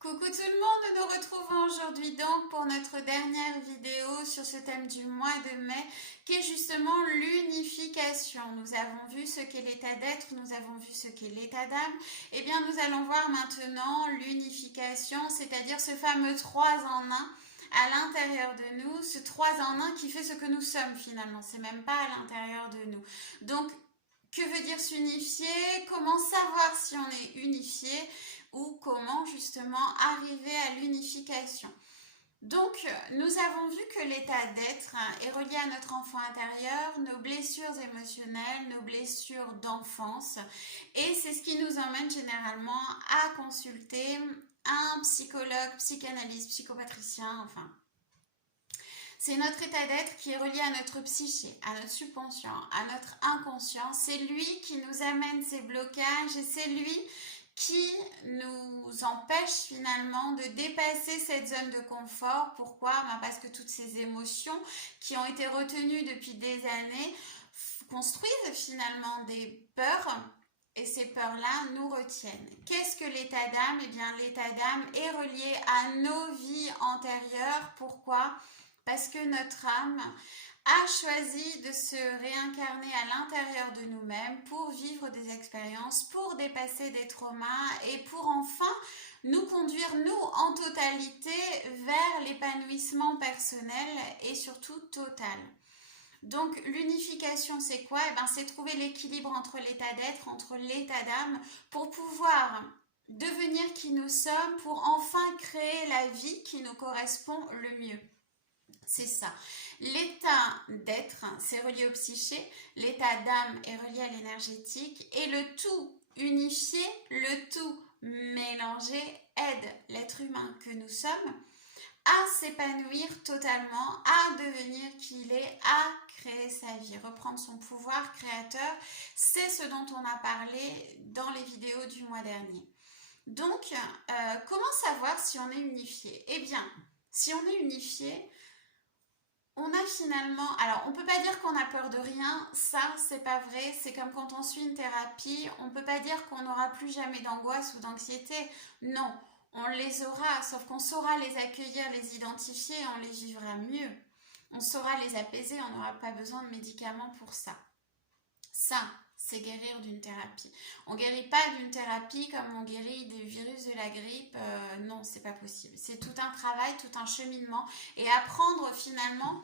Coucou tout le monde, nous nous retrouvons aujourd'hui donc pour notre dernière vidéo sur ce thème du mois de mai qui est justement l'unification. Nous avons vu ce qu'est l'état d'être, nous avons vu ce qu'est l'état d'âme. Eh bien nous allons voir maintenant l'unification, c'est-à-dire ce fameux 3 en un à l'intérieur de nous, ce 3 en un qui fait ce que nous sommes finalement, c'est même pas à l'intérieur de nous. Donc que veut dire s'unifier? Comment savoir si on est unifié? Ou comment justement arriver à l'unification. Donc, nous avons vu que l'état d'être est relié à notre enfant intérieur, nos blessures émotionnelles, nos blessures d'enfance. Et c'est ce qui nous emmène généralement à consulter un psychologue, psychanalyste, psychopatricien, enfin. C'est notre état d'être qui est relié à notre psyché, à notre subconscient, à notre inconscient. C'est lui qui nous amène ces blocages et c'est lui qui nous empêche finalement de dépasser cette zone de confort. Pourquoi? Parce que toutes ces émotions qui ont été retenues depuis des années construisent finalement des peurs et ces peurs-là nous retiennent. Qu'est-ce que l'état d'âme? Eh bien, l'état d'âme est relié à nos vies antérieures. Pourquoi? Parce que notre âme a choisi de se réincarner à l'intérieur de nous-mêmes pour vivre des expériences, pour dépasser des traumas et pour enfin nous conduire, nous, en totalité, vers l'épanouissement personnel et surtout total. Donc l'unification, c'est quoi? Eh bien, c'est trouver l'équilibre entre l'état d'être, entre l'état d'âme, pour pouvoir devenir qui nous sommes, pour enfin créer la vie qui nous correspond le mieux. C'est ça. L'état d'être, c'est relié au psyché, l'état d'âme est relié à l'énergétique et le tout unifié, le tout mélangé aide l'être humain que nous sommes à s'épanouir totalement, à devenir qui il est, à créer sa vie, reprendre son pouvoir créateur. C'est ce dont on a parlé dans les vidéos du mois dernier. Donc, comment savoir si on est unifié? Eh bien, si on est unifié, on a finalement, alors on peut pas dire qu'on a peur de rien, ça c'est pas vrai, c'est comme quand on suit une thérapie, on peut pas dire qu'on n'aura plus jamais d'angoisse ou d'anxiété, non, on les aura, sauf qu'on saura les accueillir, les identifier, on les vivra mieux, on saura les apaiser, on n'aura pas besoin de médicaments pour ça. Ça, c'est guérir d'une thérapie. On ne guérit pas d'une thérapie comme on guérit des virus de la grippe. Non, c'est pas possible. C'est tout un travail, tout un cheminement. Et apprendre finalement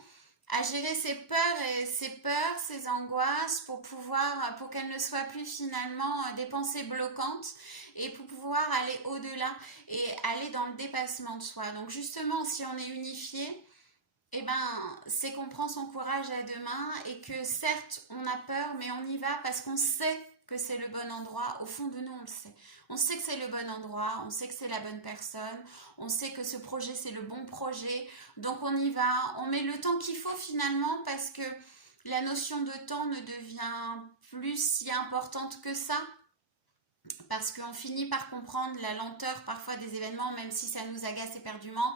à gérer ses peurs, ses angoisses pour qu'elles ne soient plus finalement des pensées bloquantes et pour pouvoir aller au-delà et aller dans le dépassement de soi. Donc justement, si on est unifié, eh ben, c'est qu'on prend son courage à deux mains et que certes, on a peur, mais on y va parce qu'on sait que c'est le bon endroit. Au fond de nous, on le sait. On sait que c'est le bon endroit, on sait que c'est la bonne personne, on sait que ce projet, c'est le bon projet. Donc on y va, on met le temps qu'il faut finalement parce que la notion de temps ne devient plus si importante que ça. Parce qu'on finit par comprendre la lenteur parfois des événements, même si ça nous agace éperdument.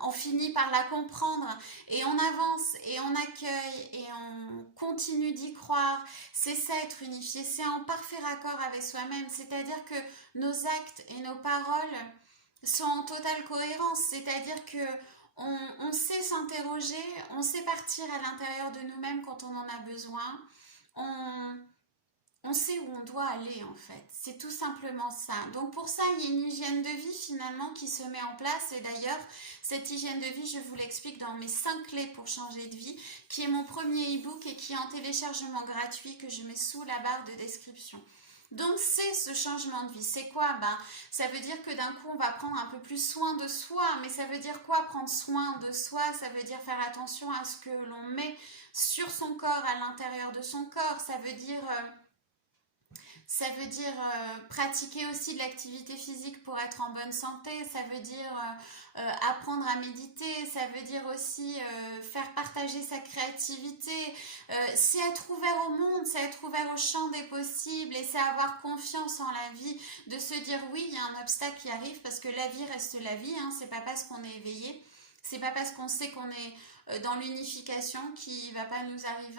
On finit par la comprendre et on avance et on accueille et on continue d'y croire. C'est ça être unifié, c'est en parfait raccord avec soi-même, c'est-à-dire que nos actes et nos paroles sont en totale cohérence, c'est-à-dire que on sait s'interroger, on sait partir à l'intérieur de nous-mêmes quand on en a besoin, on sait où on doit aller en fait, c'est tout simplement ça. Donc pour ça, il y a une hygiène de vie finalement qui se met en place et d'ailleurs, cette hygiène de vie, je vous l'explique dans mes 5 clés pour changer de vie, qui est mon premier e-book et qui est en téléchargement gratuit que je mets sous la barre de description. Donc c'est ce changement de vie, c'est quoi? Ça veut dire que d'un coup on va prendre un peu plus soin de soi, mais ça veut dire quoi prendre soin de soi? Ça veut dire faire attention à ce que l'on met sur son corps, à l'intérieur de son corps, ça veut dire pratiquer aussi de l'activité physique pour être en bonne santé, ça veut dire apprendre à méditer, ça veut dire aussi faire partager sa créativité, c'est être ouvert au monde, c'est être ouvert au champ des possibles et c'est avoir confiance en la vie, de se dire oui, il y a un obstacle qui arrive parce que la vie reste la vie, hein, c'est pas parce qu'on est éveillé, c'est pas parce qu'on sait qu'on est dans l'unification qu'il va pas nous arriver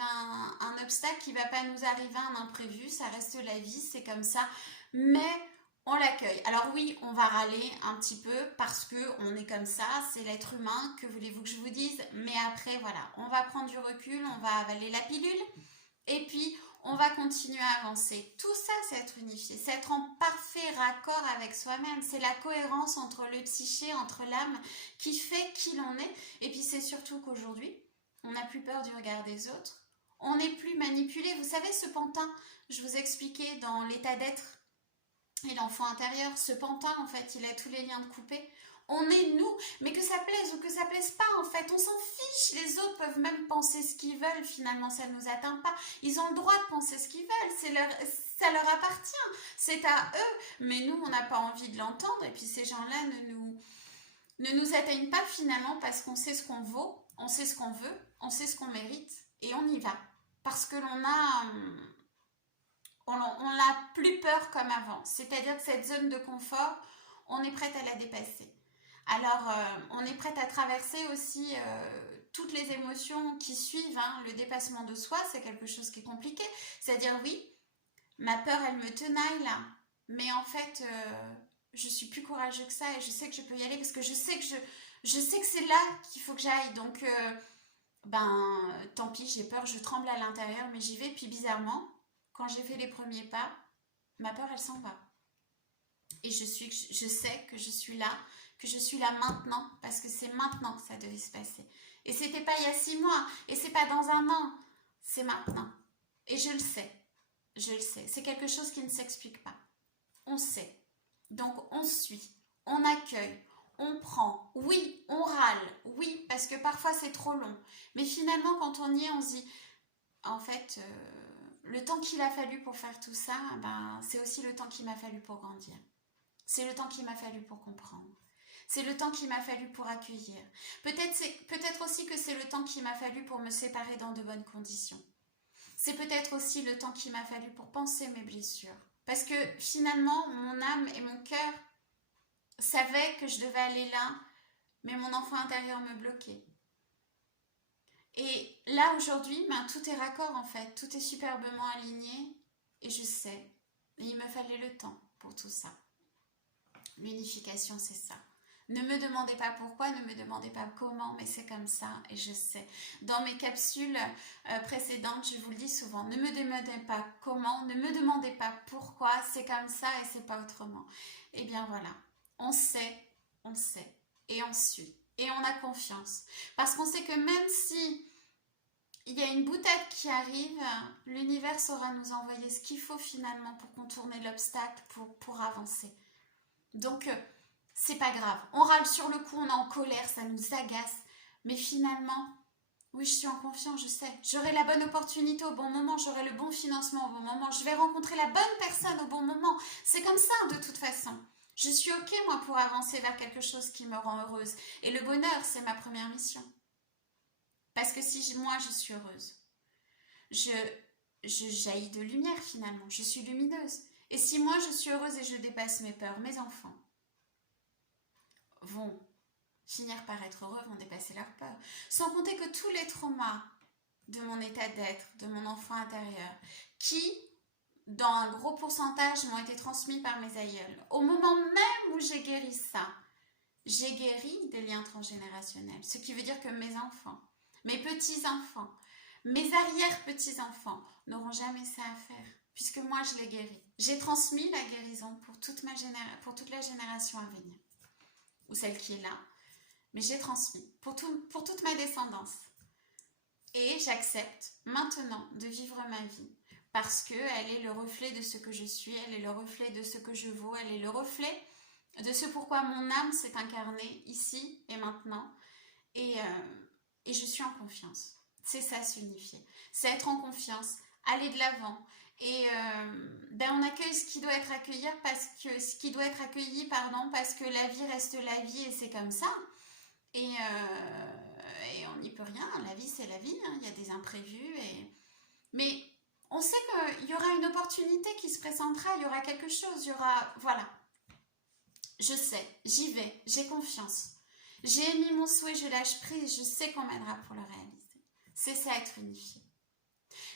un obstacle, qu'il va pas nous arriver un imprévu, ça reste la vie, c'est comme ça. Mais On l'accueille. Alors oui, on va râler un petit peu parce que on est comme ça, c'est l'être humain, que voulez-vous que je vous dise? Mais après, voilà, on va prendre du recul, on va avaler la pilule et puis on va continuer à avancer. Tout ça, c'est être unifié, c'est être en parfait raccord avec soi-même. C'est la cohérence entre le psyché, entre l'âme qui fait qui l'on est. Et puis c'est surtout qu'aujourd'hui, on n'a plus peur du regard des autres. On n'est plus manipulé. Vous savez, ce pantin, je vous expliquais dans l'état d'être et l'enfant intérieur, ce pantin, en fait, il a tous les liens de coupé. On est nous, mais que ça plaise ou que ça plaise pas, en fait, on s'en fiche. Les autres peuvent même penser ce qu'ils veulent, finalement, ça ne nous atteint pas. Ils ont le droit de penser ce qu'ils veulent, ça leur appartient, c'est à eux. Mais nous, on n'a pas envie de l'entendre, et puis ces gens-là ne nous atteignent pas, finalement, parce qu'on sait ce qu'on vaut, on sait ce qu'on veut, on sait ce qu'on mérite, et on y va. Parce que on n'a plus peur comme avant. C'est-à-dire que cette zone de confort, on est prête à la dépasser. Alors, on est prête à traverser aussi toutes les émotions qui suivent. Hein. Le dépassement de soi, c'est quelque chose qui est compliqué. C'est-à-dire, oui, ma peur, elle me tenaille là. Mais en fait, je suis plus courageux que ça et je sais que je peux y aller parce que je sais que c'est là qu'il faut que j'aille. Donc, tant pis, j'ai peur, je tremble à l'intérieur, mais j'y vais. Puis bizarrement, quand j'ai fait les premiers pas, ma peur, elle s'en va. Et je sais que je suis là maintenant, parce que c'est maintenant que ça devait se passer. Et c'était pas il y a 6 mois, et c'est pas dans un an, c'est maintenant. Et je le sais. C'est quelque chose qui ne s'explique pas. On sait. Donc on suit, on accueille, on prend. Oui, on râle, oui, parce que parfois c'est trop long. Mais finalement, quand on y est, on se dit, en fait, le temps qu'il a fallu pour faire tout ça, c'est aussi le temps qu'il m'a fallu pour grandir. C'est le temps qu'il m'a fallu pour comprendre. C'est le temps qu'il m'a fallu pour accueillir. Peut-être aussi que c'est le temps qu'il m'a fallu pour me séparer dans de bonnes conditions. C'est peut-être aussi le temps qu'il m'a fallu pour penser mes blessures. Parce que finalement, mon âme et mon cœur savaient que je devais aller là, mais mon enfant intérieur me bloquait. Et là, aujourd'hui, tout est raccord en fait. Tout est superbement aligné. Et je sais. Et il me fallait le temps pour tout ça. L'unification, c'est ça. Ne me demandez pas pourquoi, ne me demandez pas comment, mais c'est comme ça et je sais. Dans mes capsules précédentes, je vous le dis souvent, ne me demandez pas comment, ne me demandez pas pourquoi, c'est comme ça et c'est pas autrement. Et bien voilà, on sait et on suit et on a confiance. Parce qu'on sait que même si il y a une boutade qui arrive, l'univers saura nous envoyer ce qu'il faut finalement pour contourner l'obstacle, pour avancer. Donc, c'est pas grave. On râle sur le coup, on est en colère, ça nous agace. Mais finalement, oui, je suis en confiance, je sais. J'aurai la bonne opportunité au bon moment, j'aurai le bon financement au bon moment, je vais rencontrer la bonne personne au bon moment. C'est comme ça, de toute façon. Je suis OK, moi, pour avancer vers quelque chose qui me rend heureuse. Et le bonheur, c'est ma première mission. Parce que si moi, je suis heureuse, je jaillis de lumière, finalement. Je suis lumineuse. Et si moi, je suis heureuse et je dépasse mes peurs, mes enfants vont finir par être heureux, vont dépasser leurs peurs. Sans compter que tous les traumas de mon état d'être, de mon enfant intérieur, qui, dans un gros pourcentage, m'ont été transmis par mes aïeuls. Au moment même où j'ai guéri ça, j'ai guéri des liens transgénérationnels. Ce qui veut dire que mes enfants, mes petits-enfants, mes arrière-petits-enfants n'auront jamais ça à faire. Puisque moi, je l'ai guéri. J'ai transmis la guérison pour toute la génération à venir. Ou celle qui est là. Mais j'ai transmis pour toute ma descendance. Et j'accepte maintenant de vivre ma vie. Parce qu'elle est le reflet de ce que je suis. Elle est le reflet de ce que je vaux. Elle est le reflet de ce pourquoi mon âme s'est incarnée ici et maintenant. Et je suis en confiance. C'est ça, s'unifier. C'est être en confiance. Aller de l'avant. Et on accueille ce qui doit être accueilli parce que la vie reste la vie et c'est comme ça. Et on n'y peut rien. La vie, c'est la vie. Hein. Il y a des imprévus. Mais on sait qu'il y aura une opportunité qui se présentera. Il y aura quelque chose. Il y aura... Voilà. Je sais. J'y vais. J'ai confiance. J'ai émis mon souhait. Je lâche prise. Je sais qu'on m'aidera pour le réaliser. C'est ça, être unifié.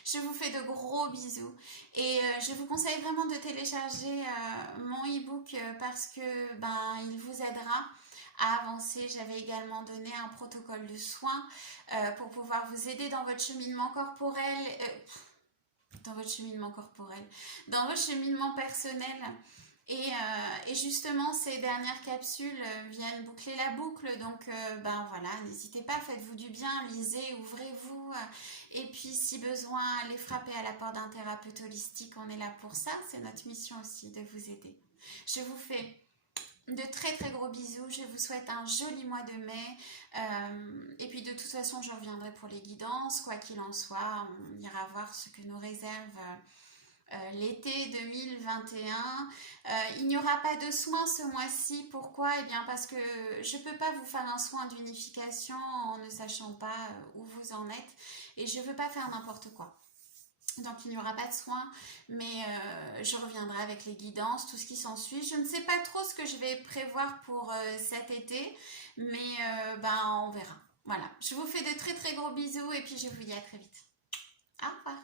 Je vous fais de gros bisous et je vous conseille vraiment de télécharger mon e-book parce que ben, il vous aidera à avancer. J'avais également donné un protocole de soins pour pouvoir vous aider dans votre cheminement corporel, dans votre cheminement personnel. Et justement, ces dernières capsules viennent boucler la boucle. Donc, ben voilà, n'hésitez pas, faites-vous du bien, lisez, ouvrez-vous. Et puis, si besoin, allez frapper à la porte d'un thérapeute holistique. On est là pour ça. C'est notre mission aussi de vous aider. Je vous fais de très très gros bisous. Je vous souhaite un joli mois de mai. Et puis, de toute façon, je reviendrai pour les guidances. Quoi qu'il en soit, on ira voir ce que nous réserve l'été 2021. Il n'y aura pas de soins ce mois-ci. Pourquoi? Eh bien parce que je ne peux pas vous faire un soin d'unification en ne sachant pas où vous en êtes. Et je ne veux pas faire n'importe quoi. Donc il n'y aura pas de soins, mais je reviendrai avec les guidances, tout ce qui s'ensuit. Je ne sais pas trop ce que je vais prévoir pour cet été, mais ben, on verra. Voilà, je vous fais de très très gros bisous et puis je vous dis à très vite. Au revoir.